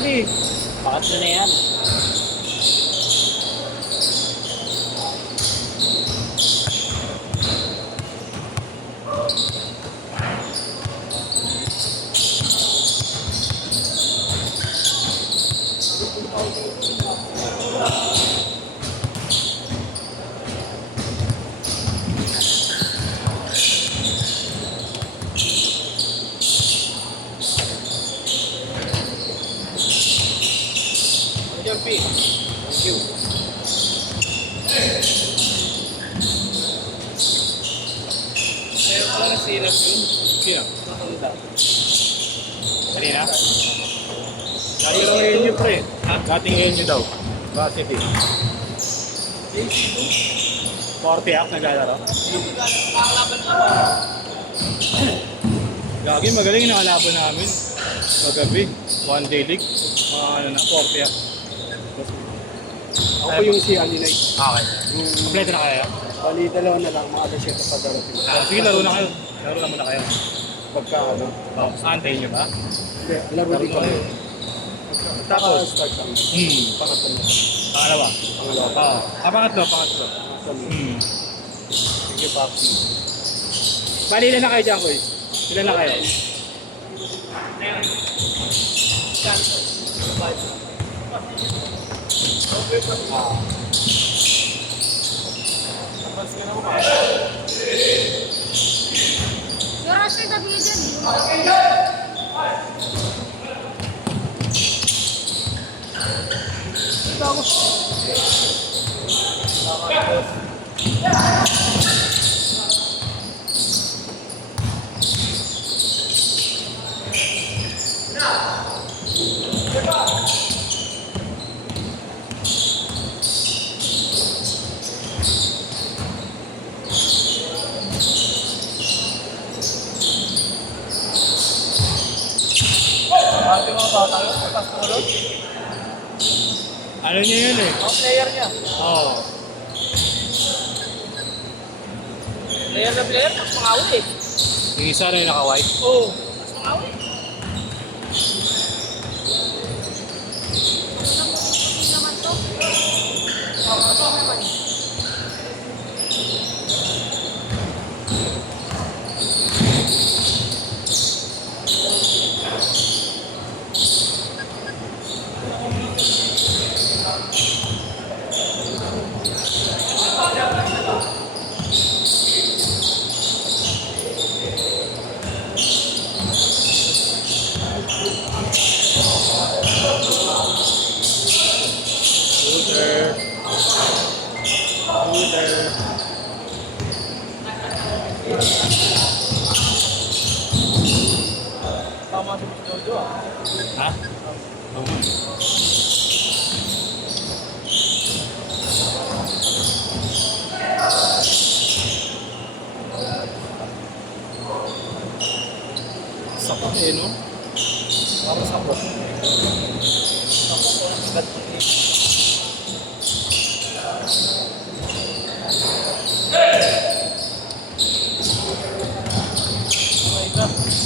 Hindi. Pangatlo na yan. Jumpy. Thank you. Ayun, wala na sinap yun. Sino? Matanda. Kanina? Dating lang ngayon yun, pre. Ha? Dating ngayon nyo daw. Varsity. 40 act naglalaro. Gagi, magaling yung nakalaban namin. Magabi. One day league. Mga ano na, 40 act. Ako yung si Alinay. Okay. Kompleto na kayo? Bali, dalawa na lang. Mga alas 7 pa darating. Sige, laro na kayo. Laro na muna kayo. Pagka ano. Oh, antayin nyo ba? Hindi, laro din Laro kami. na. Tapos? Start kami. Pangatlo na kami. Pangalawa? Pangalawa. Pangatlo. Pangatlo. Sige, Papi. Bali, ilan na kayo dyan, Koy? Ilan na kayo? Garage tabi dyan. Ano niya yun eh? Ang player niya. Oo. Player na player, mas mangawin eh. Yung isa na yung naka-white. Oo. Mas mangawin. Naman to. Shooter. Shooter. Tama si Jojo ah. Ha? Oo. Sakot eh, no? Para sa ako.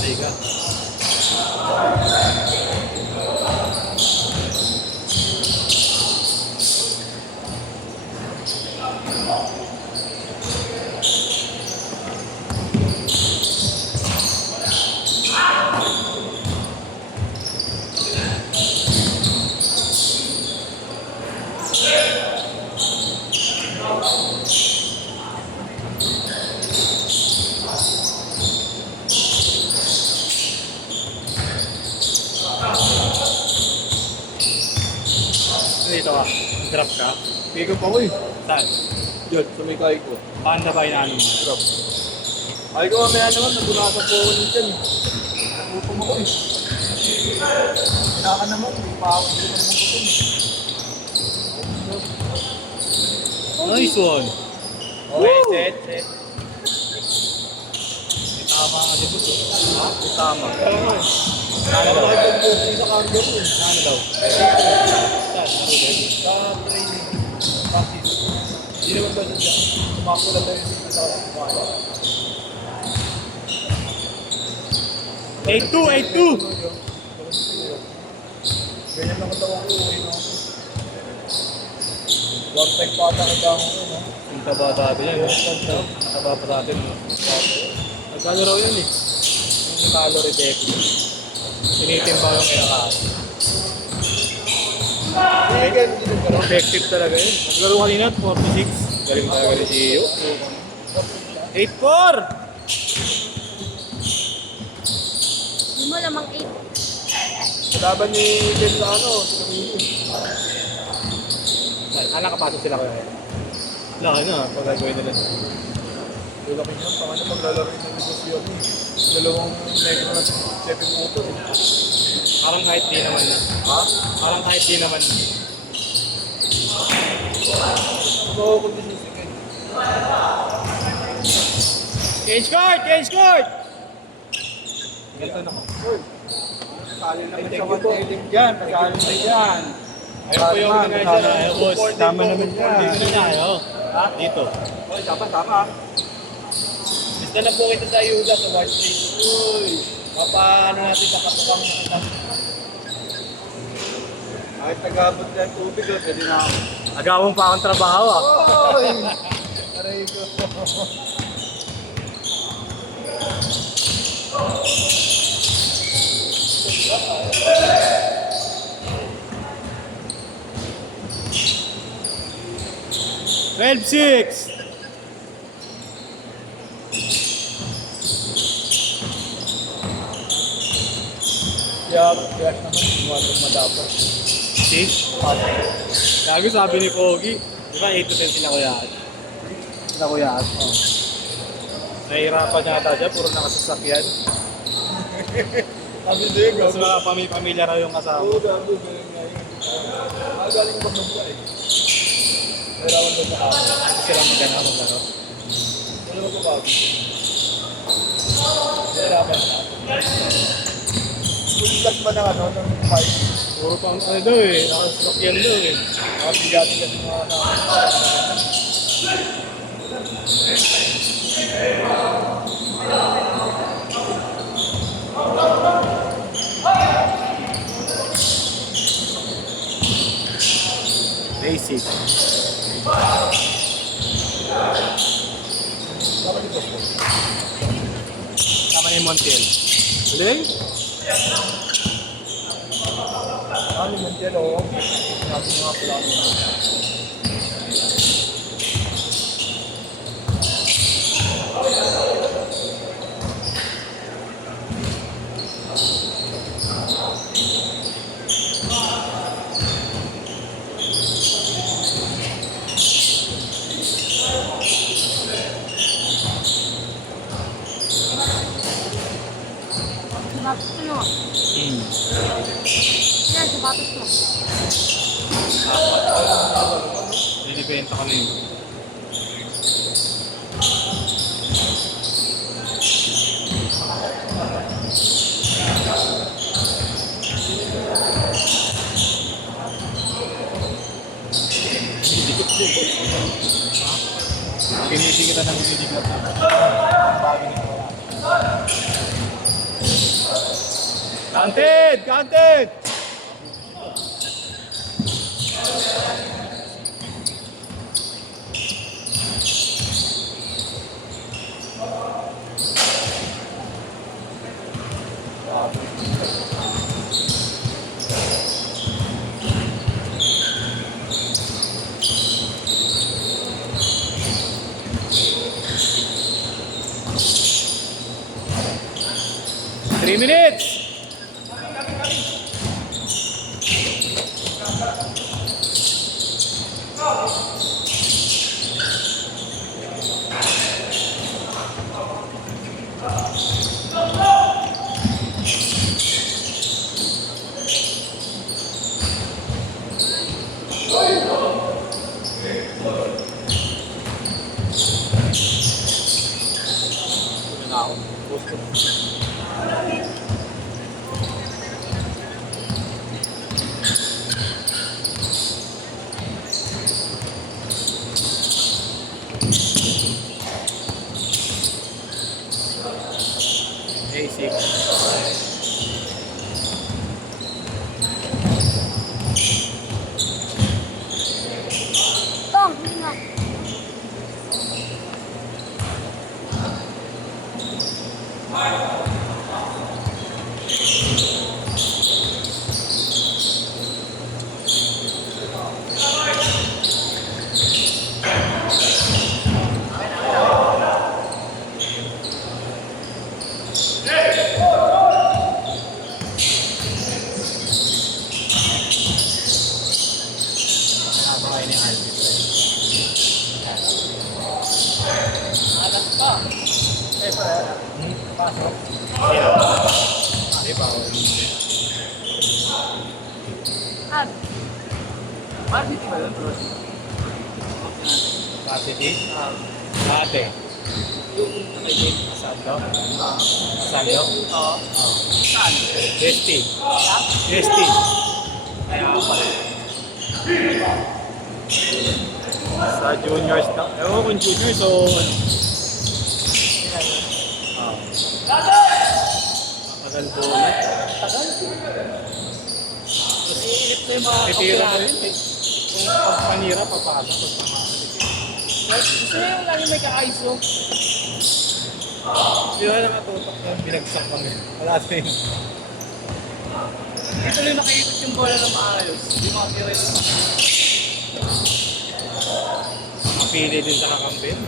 Teka. Dito ka. Drop ka. Pick up ako eh. Saan? Diyan, sa may kahay ko. Panda ba inaano mo? Drop. Ay ko mamaya naman, nagunasan po ako dyan eh. Nagutom ako eh. Kailangan naman, hindi pa ako dito naman gutom eh. Nice one. Okay, set. May tama ka dito. Ha? May tama. Oo. Ano daw? Nakipag-boxing sa cargo ko eh. Ano daw? Saan? Sa training. Practice. Hindi naman ba siya? Sumakto lang tayo sa kumaya. 8-2, 8-2. Ganyan lang ang tawag ko, no? One time pa ata kailangan ko, no? Yung taba dati yan. Taba pa dati. No? Nagkano raw yun eh. Yung calorie deficit. Tinitimbang yung kinakain. Effective talaga yun. Naglaro kanina, 46. Galing talaga ni Gio. 8-4! Hindi mo lamang 8. Laban ni Ben sa ano, sa Camilo. Nakapasok sila kaya. Wala ka na, pag gagawin nila. Wala ko yun, paano maglalaro yung negosyo ni dalawang negro na 7 motor. Parang kahit di naman na. Ha? Parang kahit di naman na. Oo, kung di sisikin. Change court! Change court! Ganito na ko. Pasali naman sa one-tailing dyan, pasali na dyan. Ayun po yung organizer na. Ayun po. Tama naman yan. Dito na tayo. Ha? Dito. Oy, tama. Basta na po kita sa Yuga sa White Street. Uy, papaano natin kakapakang kita. Kahit nag-abot na yung tubig, pwede na ako. Agawang pa akong trabaho ah. Oy! Aray ko. Twelve 6. Kaya naman, tumatong madapat. See? Gago sabi ni Pogi. Di ba 8 to 10 sila kuya? Sila kuya. Oh. Nahihirapan yata siya. Puro nakasasakyan. Sabi sa'yo, Mas gawin. mga pamilya raw yung kasama. Oo, gago, ganun nga yun. Galing ba sa eh? Narawan ba sa akin? Hindi sila magana maglaro. Wala mo ba bago? Narawan na. Full class ba ng ano, ng fight? Puro pang ano daw eh. Nakasasakyan daw eh. Nakabigatin kasi mga naman. Basic. Dapat ito. Tama ni Montiel. Galing? Ano yung Montiel, oo. Sabi mga plano. Sapatos ko no. Yan, sapatos ko. Dinibenta ko na yun. Pinisi kita ng binidigat na. Counted! Counted! Three minutes! Basic. Eh, para. Pasok. Di ba? Ah, Varsity ba yun? Varsity? Ate. Sando? Sando? Oo. Saan? Desti. Desti. Kaya pala. Sa juniors na. Ewan ko kung juniors o ano. Matagal po ulit. Tagal. Iinit na yung mga Pitira na kapiyan. yun eh. Kung pagpanira, papasa. Gusto niya yung lagi may ka-ISO. Hindi ko na matutok na binagsak lang eh. Wala sa yun. Dito lang nakikita yung bola na maayos. Hindi makakira yun. Mapili din sa kakambin.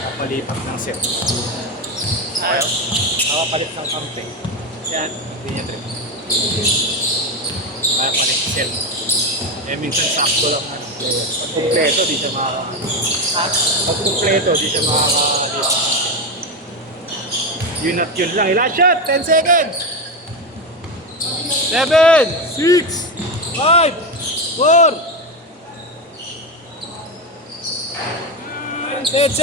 Kapalipat ng set. Ayaw. Nakapalit ng kampe. Yan. Hindi niya trip. Kaya palit set. Eh minsan sakto lang. Pag kumpleto, di siya Pag kumpleto, di siya makakalipat. Yun at yun lang. Last shot! 10 seconds! 7, 6, 5, 4, 10 seconds!